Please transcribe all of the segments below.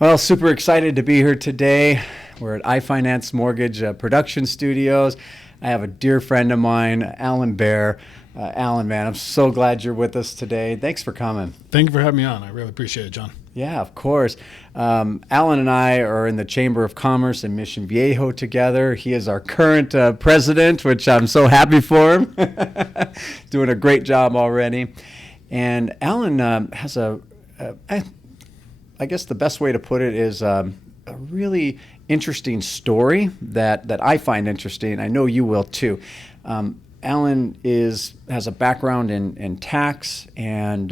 Well, super excited to be here today. We're at iFinance Mortgage Production Studios. I have a dear friend of mine, Allan Bear. Allan, man, I'm so glad you're with us today. Thanks for coming. Thank you for having me on. I really appreciate it, John. Yeah, of course. Allan and I are in the Chamber of Commerce in Mission Viejo together. He is our current president, which I'm so happy for him. Doing a great job already. And Allan has I guess the best way to put it is a really interesting story that I find interesting. I know you will too. Allan has a background in tax and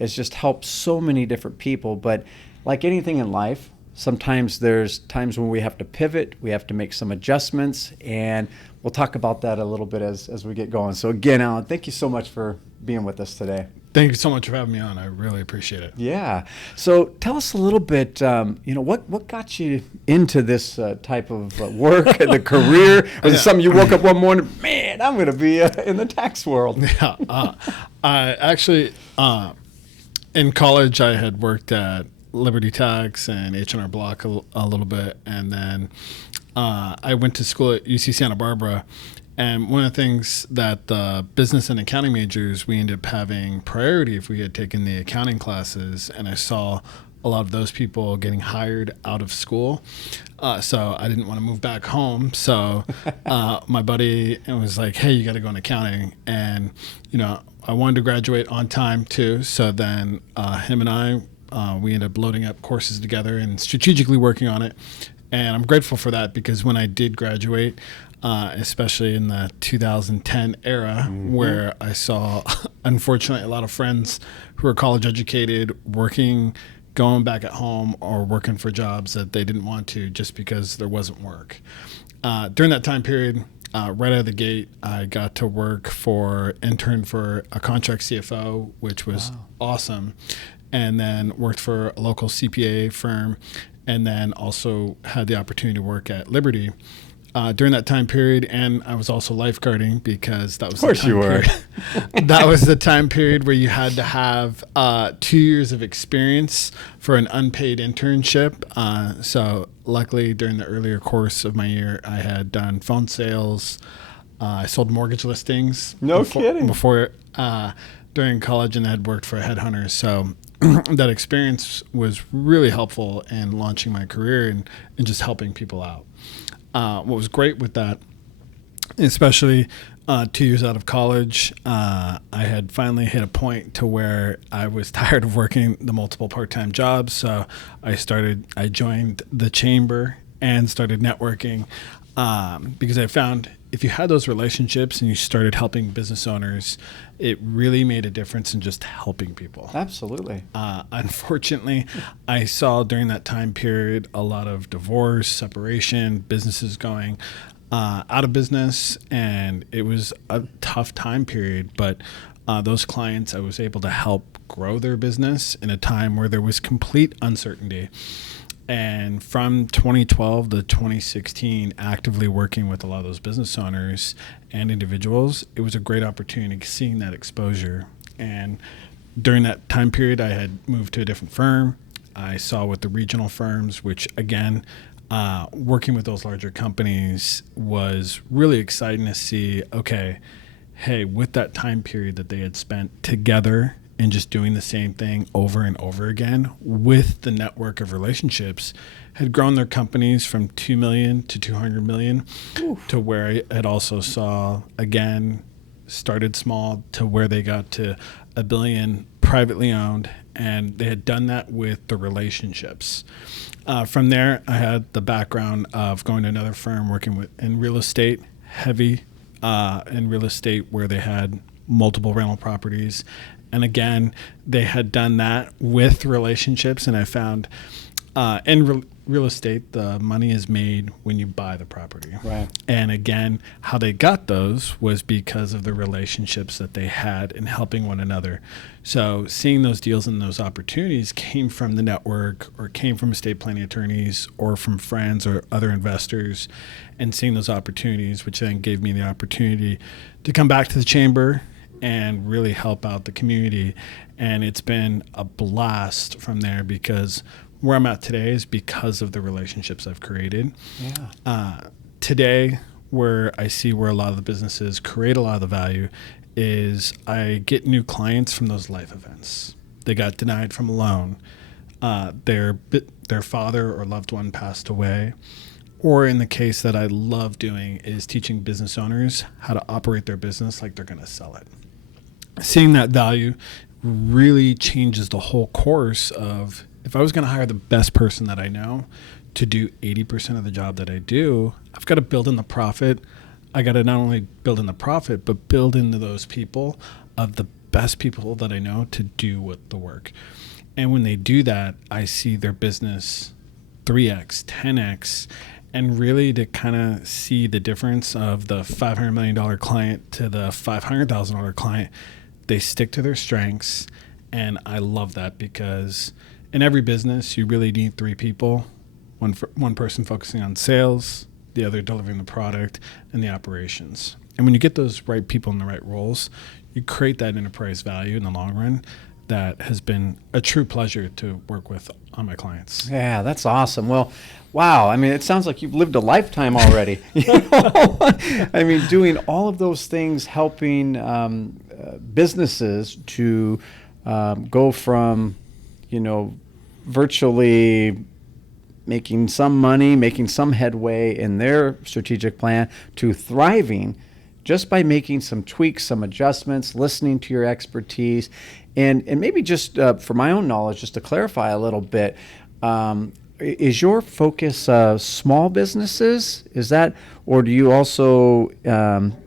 has just helped so many different people. But like anything in life, sometimes there's times when we have to pivot, we have to make some adjustments, and we'll talk about that a little bit as we get going. So again, Allan, thank you so much for being with us today. Thank you so much for having me on. I really appreciate it. Yeah. So tell us a little bit, what got you into this type of work, the career? Was it something you woke up one morning, man, I'm going to be in the tax world? Yeah. I actually, in college, I had worked at Liberty Tax and H&R Block a little bit. And then I went to school at UC Santa Barbara. And one of the things that the business and accounting majors, we ended up having priority if we had taken the accounting classes. And I saw a lot of those people getting hired out of school. So I didn't want to move back home. So my buddy was like, hey, you got to go in accounting. And, I wanted to graduate on time too. So then him and I, we ended up loading up courses together and strategically working on it. And I'm grateful for that because when I did graduate, especially in the 2010 era, where I saw, unfortunately, a lot of friends who were college educated working, going back at home or working for jobs that they didn't want to just because there wasn't work. During that time period, right out of the gate, I got to intern for a contract CFO, which was awesome, and then worked for a local CPA firm, and then also had the opportunity to work at Liberty during that time period. And I was also lifeguarding because that was that was the time period where you had to have 2 years of experience for an unpaid internship. So luckily, during the earlier course of my year, I had done phone sales. I sold mortgage listings. Before during college, and I had worked for a headhunter. So that experience was really helpful in launching my career and just helping people out. What was great with that, especially 2 years out of college, I had finally hit a point to where I was tired of working the multiple part-time jobs. So I joined the chamber and started networking because I found if you had those relationships and you started helping business owners, it really made a difference in just helping people. Absolutely. Unfortunately, I saw during that time period a lot of divorce, separation, businesses going out of business, and it was a tough time period. But those clients, I was able to help grow their business in a time where there was complete uncertainty. And from 2012 to 2016, actively working with a lot of those business owners and individuals, it was a great opportunity seeing that exposure. And during that time period, I had moved to a different firm. I saw with the regional firms, which again, working with those larger companies was really exciting to see, okay, hey, with that time period that they had spent together and just doing the same thing over and over again with the network of relationships, had grown their companies from 2 million to 200 million. Oof. To where I had also saw, again, started small to where they got to $1 billion privately owned. And they had done that with the relationships. From there, I had the background of going to another firm working in real estate, heavy in real estate where they had multiple rental properties. And again, they had done that with relationships. And I found in real estate, the money is made when you buy the property. Right. And again, how they got those was because of the relationships that they had in helping one another. So seeing those deals and those opportunities came from the network or came from estate planning attorneys or from friends or other investors, and seeing those opportunities, which then gave me the opportunity to come back to the chamber and really help out the community. And it's been a blast from there because where I'm at today is because of the relationships I've created. Yeah. Today, where I see where a lot of the businesses create a lot of the value is I get new clients from those life events. They got denied from a loan. Their father or loved one passed away. Or in the case that I love doing is teaching business owners how to operate their business like they're going to sell it. Seeing that value really changes the whole course of, if I was going to hire the best person that I know to do 80% of the job that I do, I've got to build in the profit. I got to not only build in the profit, but build into those people of the best people that I know to do the work. And when they do that, I see their business 3x, 10x, and really to kind of see the difference of the $500 million client to the $500,000 client. They stick to their strengths, and I love that because in every business, you really need three people. One person focusing on sales, the other delivering the product, and the operations. And when you get those right people in the right roles, you create that enterprise value in the long run that has been a true pleasure to work with on my clients. Yeah, that's awesome. Well, wow. I mean, it sounds like you've lived a lifetime already. I mean, doing all of those things, helping businesses to go from, virtually making some money, making some headway in their strategic plan to thriving just by making some tweaks, some adjustments, listening to your expertise. And maybe just for my own knowledge, just to clarify a little bit, is your focus small businesses? Is that, or do you also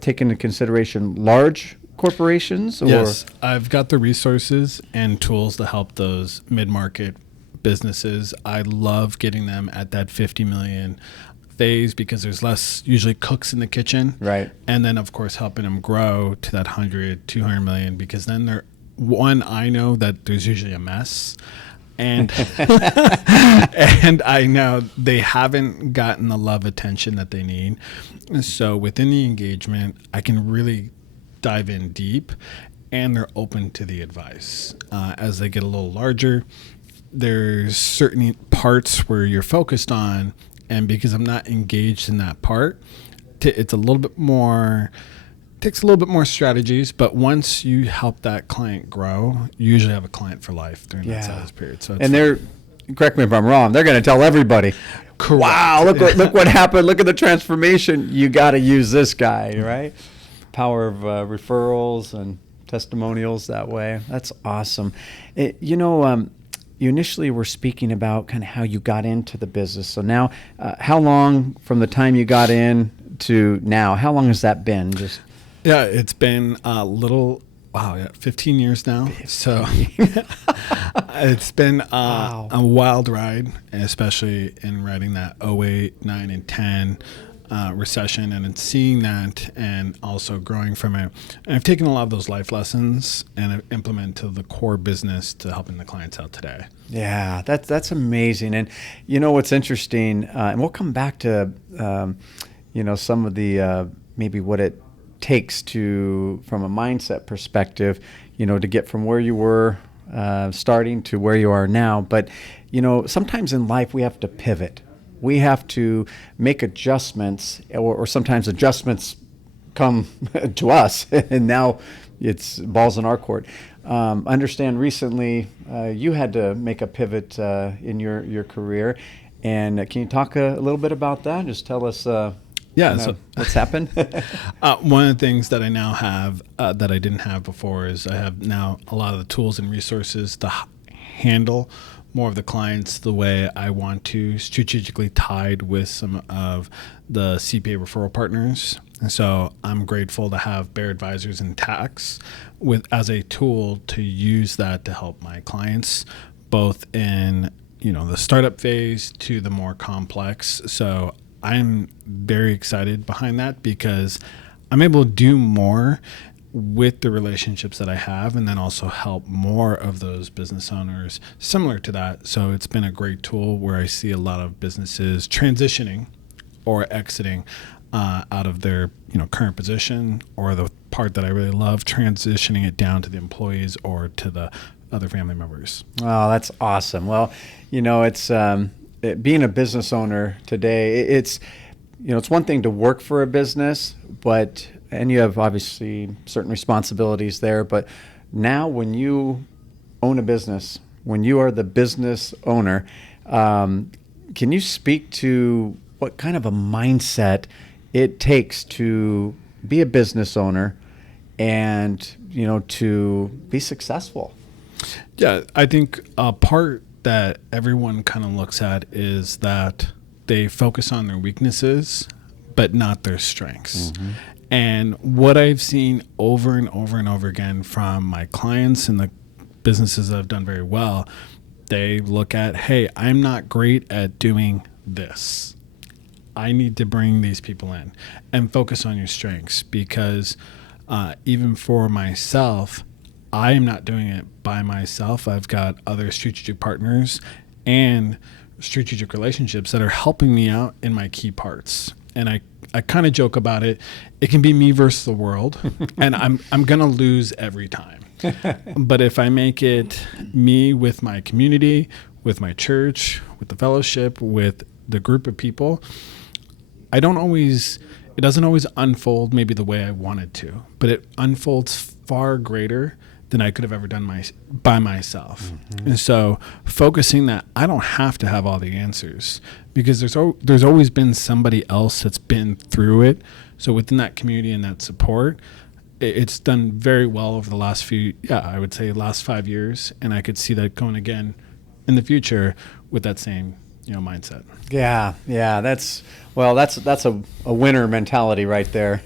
take into consideration large corporations? Or? Yes, I've got the resources and tools to help those mid-market businesses. I love getting them at that 50 million phase because there's less usually cooks in the kitchen. Right. And then, of course, helping them grow to that 100, 200 million because then I know that there's usually a mess. And and I know they haven't gotten the love attention that they need. And so within the engagement, I can really dive in deep, and they're open to the advice. As they get a little larger, there's certain parts where you're focused on, and because I'm not engaged in that part, it's a little bit more, takes a little bit more strategies, but once you help that client grow, you usually have a client for life during that sales period. So and they're, correct me if I'm wrong, they're going to tell everybody, correct. Wow, look what happened. Look at the transformation. You got to use this guy, right? Power of referrals and testimonials that way. That's awesome. You initially were speaking about kind of how you got into the business. So now, how long from the time you got in to now, how long has that been? Yeah, it's been a little, 15 years now. 15. So it's been a wild ride, especially in writing that 08, 9, and 10 recession and in seeing that and also growing from it. And I've taken a lot of those life lessons and I've implemented to the core business to helping the clients out today. Yeah, that's amazing. And what's interesting, and we'll come back to some of the maybe what it takes to, from a mindset perspective, to get from where you were starting to where you are now. But sometimes in life we have to pivot. We have to make adjustments, or sometimes adjustments come to us, and now it's balls in our court. I understand recently you had to make a pivot in your career, and can you talk a little bit about that? Just tell us what's happened. One of the things that I now have that I didn't have before is I have now a lot of the tools and resources to handle more of the clients the way I want to, strategically tied with some of the CPA referral partners. And so I'm grateful to have Bear Advisors and Tax as a tool to use that to help my clients, both in the startup phase to the more complex. So I'm very excited behind that because I'm able to do more with the relationships that I have, and then also help more of those business owners similar to that. So it's been a great tool where I see a lot of businesses transitioning or exiting out of their current position or part that I really love, transitioning it down to the employees or to the other family members. Oh, that's awesome. Well, it's being a business owner today. It's it's one thing to work for a business, and you have obviously certain responsibilities there. But now, when you own a business, when you are the business owner, can you speak to what kind of a mindset it takes to be a business owner and to be successful? Yeah, I think a part that everyone kind of looks at is that they focus on their weaknesses, but not their strengths. Mm-hmm. And what I've seen over and over and over again from my clients and the businesses that have done very well, they look at, hey, I'm not great at doing this. I need to bring these people in and focus on your strengths, because even for myself, I am not doing it by myself. I've got other strategic partners and strategic relationships that are helping me out in my key parts. And I kind of joke about it. It can be me versus the world, and I'm going to lose every time. But if I make it me with my community, with my church, with the fellowship, with the group of people, it doesn't always unfold maybe the way I want it to, but it unfolds far greater than I could have ever done by myself. Mm-hmm. And so focusing that I don't have to have all the answers, because there's always been somebody else that's been through it. So within that community and that support, it's done very well over the last last 5 years. And I could see that going again in the future with that same mindset. Yeah. That's a winner mentality right there.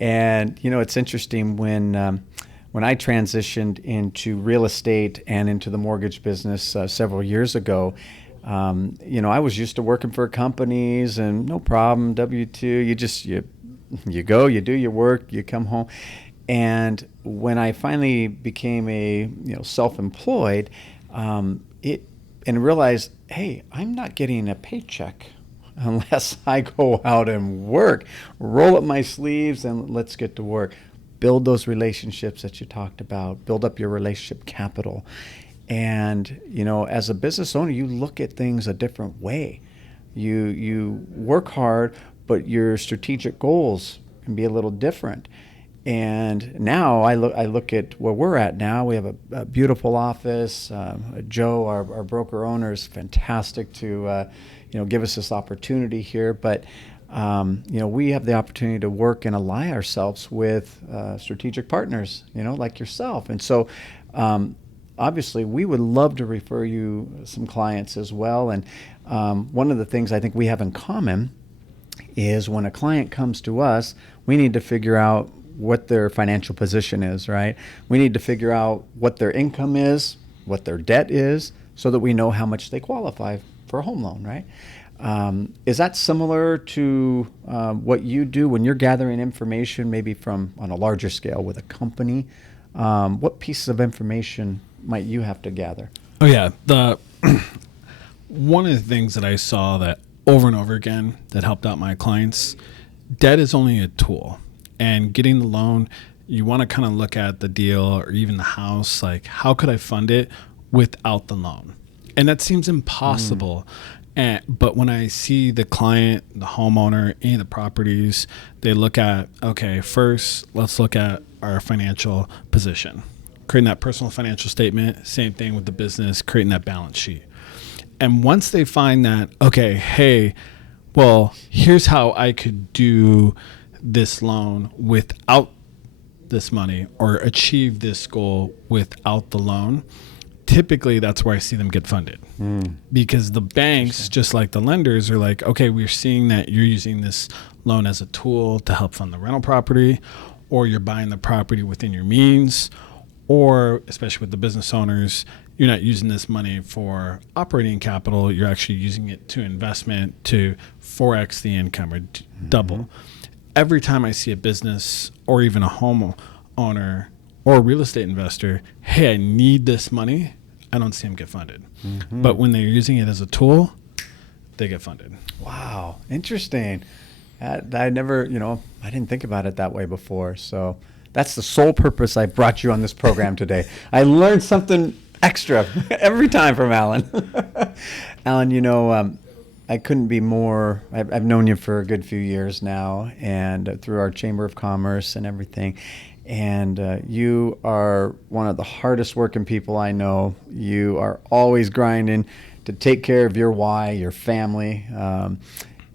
And it's interesting when I transitioned into real estate and into the mortgage business several years ago. I was used to working for companies and no problem, W-2. You go, you do your work, you come home. And when I finally became self-employed, and realized, hey, I'm not getting a paycheck unless I go out and work, roll up my sleeves, and let's get to work. Build those relationships that you talked about. Build up your relationship capital. And, as a business owner, you look at things a different way. You work hard, but your strategic goals can be a little different. And now I look at where we're at now. We have a beautiful office. Joe, our broker owner, is fantastic to give us this opportunity here. But we have the opportunity to work and ally ourselves with strategic partners, like yourself. And so obviously we would love to refer you some clients as well. And one of the things I think we have in common is when a client comes to us, we need to figure out what their financial position is, right? We need to figure out what their income is, what their debt is, so that we know how much they qualify for a home loan, right? Is that similar to what you do when you're gathering information, maybe from on a larger scale with a company? What pieces of information might you have to gather? Oh yeah, one of the things that I saw that over and over again that helped out my clients, debt is only a tool. And getting the loan, you want to kind of look at the deal or even the house, like how could I fund it without the loan? And that seems impossible. But when I see the client, the homeowner, any of the properties, they look at, okay, first let's look at our financial position. Creating that personal financial statement, same thing with the business, creating that balance sheet. And once they find that, okay, hey, well, here's how I could do this loan without this money or achieve this goal without the loan, typically that's where I see them get funded. Because the banks, just like the lenders, are like, okay, we're seeing that you're using this loan as a tool to help fund the rental property, or you're buying the property within your means, or especially with the business owners, you're not using this money for operating capital. You're actually using it to investment to 4x the income or double. Every time I see a business or even a home owner or a real estate investor, hey, I need this money, I don't see them get funded. But when they're using it as a tool, they get funded. Wow, interesting. I never, I didn't think about it that way before. So that's the sole purpose I brought you on this program today. I learned something extra every time from Allan. Allan, I couldn't be more. I've known you for a good few years now, and through our Chamber of Commerce and everything. And you are one of the hardest working people I know. You are always grinding to take care of your why, your family.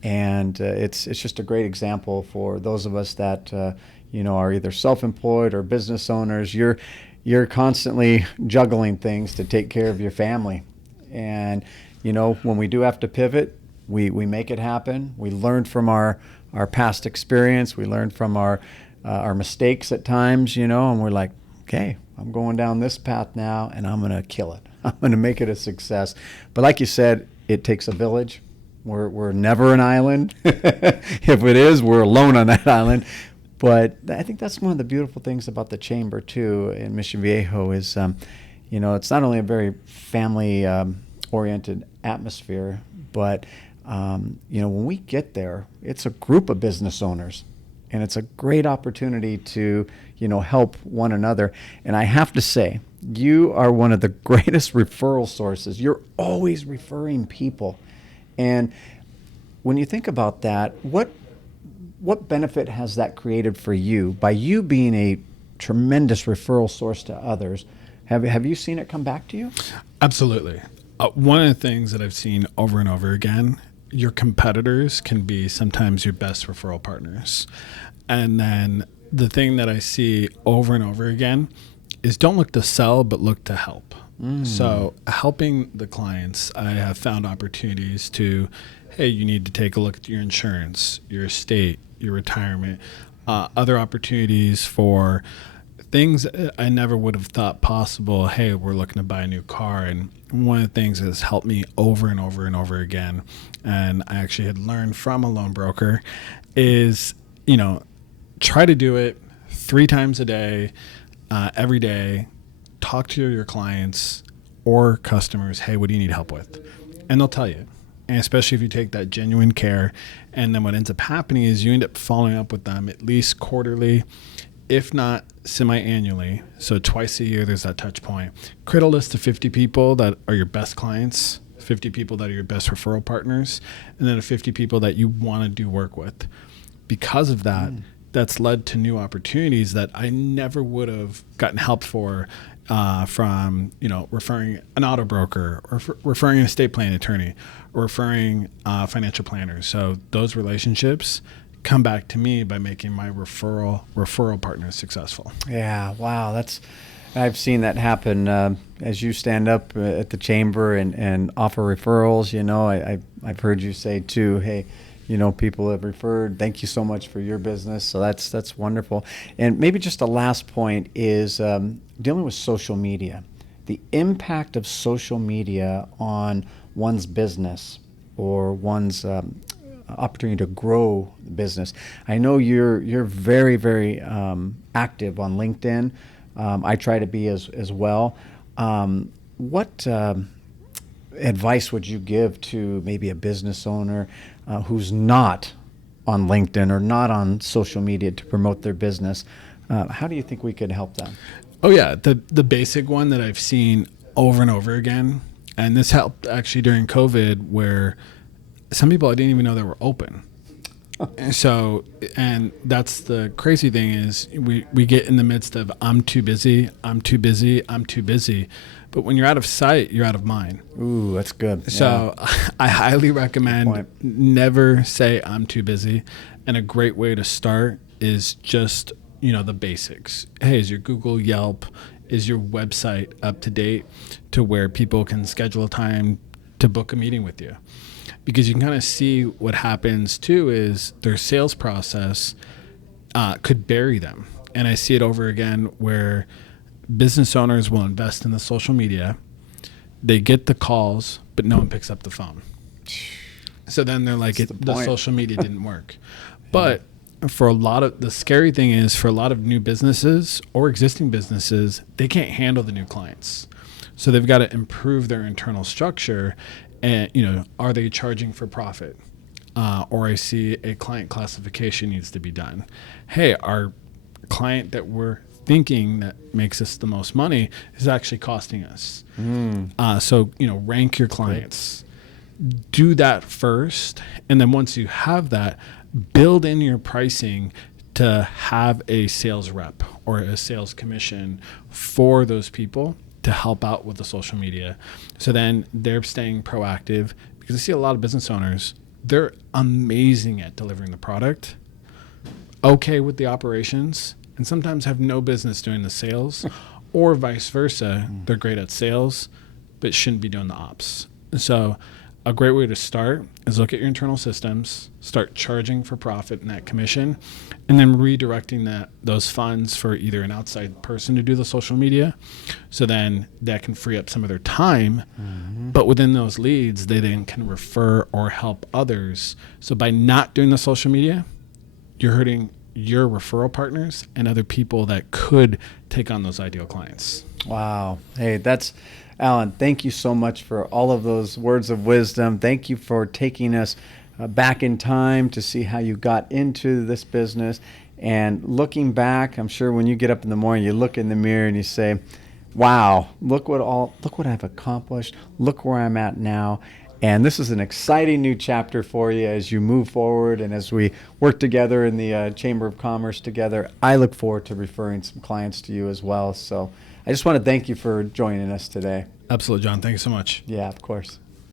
And it's just a great example for those of us that are either self-employed or business owners. You're constantly juggling things to take care of your family, and when we do have to pivot, we make it happen. We learn from our past experience. We learn from our mistakes at times, and we're like, okay, I'm going down this path now, and I'm gonna kill it. I'm gonna make it a success. But like you said, it takes a village. We're never an island. If it is, we're alone on that island. But I think that's one of the beautiful things about the Chamber too in Mission Viejo is, it's not only a very family oriented atmosphere, but when we get there, it's a group of business owners, and it's a great opportunity to help one another. And I have to say, you are one of the greatest referral sources. You're always referring people. And when you think about that, what benefit has that created for you by you being a tremendous referral source to others? Have you seen it come back to you? Absolutely. One of the things that I've seen over and over again, your competitors can be sometimes your best referral partners. And then the thing that I see over and over again is don't look to sell, but look to help. So helping the clients, I have found opportunities to, hey, you need to take a look at your insurance, your estate, your retirement, other opportunities for things I never would have thought possible. Hey, we're looking to buy a new car. And one of the things that's helped me over and over and over again, and I actually had learned from a loan broker, is, try to do it 3 times a day, every day. Talk to your clients or customers. Hey, what do you need help with? And they'll tell you. And especially if you take that genuine care. And then what ends up happening is you end up following up with them at least quarterly, if not semi-annually. So twice a year, there's that touch point. Create a list of 50 people that are your best clients, 50 people that are your best referral partners, and then 50 people that you want to do work with. Because of that, that's led to new opportunities that I never would have gotten help for from, referring an auto broker or referring an estate planning attorney or referring financial planners. So those relationships come back to me by making my referral partners successful. Yeah, wow, I've seen that happen as you stand up at the Chamber and offer referrals. I've heard you say too, hey, people have referred. Thank you so much for your business. So that's wonderful. And maybe just a last point is dealing with social media, the impact of social media on one's business or one's opportunity to grow the business. I know you're very, very active on LinkedIn. I try to be as well. What advice would you give to maybe a business owner who's not on LinkedIn or not on social media to promote their business? How do you think we could help them? Oh yeah, the basic one that I've seen over and over again, and this helped actually during COVID, where some people I didn't even know they were open. So, and that's the crazy thing is we get in the midst of I'm too busy. But when you're out of sight, you're out of mind. Ooh, that's good. So I highly recommend never say I'm too busy. And a great way to start is just, the basics. Hey, is your Google, Yelp, is your website up to date to where people can schedule a time to book a meeting with you? Because you can kind of see what happens too is their sales process could bury them. And I see it over again where business owners will invest in the social media. They get the calls, but no one picks up the phone. So then they're like, the social media didn't work. But for a lot of the scary thing is for a lot of new businesses or existing businesses, they can't handle the new clients. So they've got to improve their internal structure. And, are they charging for profit? or I see a client classification needs to be done. Hey, our client that we're thinking that makes us the most money is actually costing us. So, rank your clients. Do that first. And then once you have that, build in your pricing to have a sales rep or a sales commission for those people to help out with the social media. So then they're staying proactive, because I see a lot of business owners, they're amazing at delivering the product, okay with the operations, and sometimes have no business doing the sales, or vice versa. They're great at sales, but shouldn't be doing the ops. So a great way to start is look at your internal systems, start charging for profit and that commission, and then redirecting those funds for either an outside person to do the social media. So then that can free up some of their time, but within those leads, they then can refer or help others. So by not doing the social media, you're hurting your referral partners and other people that could take on those ideal clients. Wow. Hey, that's Allan. Thank you so much for all of those words of wisdom. Thank you for taking us back in time to see how you got into this business. And looking back, I'm sure when you get up in the morning, you look in the mirror and you say, wow, look what I've accomplished. Look where I'm at now. And this is an exciting new chapter for you as you move forward and as we work together in the Chamber of Commerce together. I look forward to referring some clients to you as well. So I just want to thank you for joining us today. Absolutely, John. Thank you so much. Yeah, of course.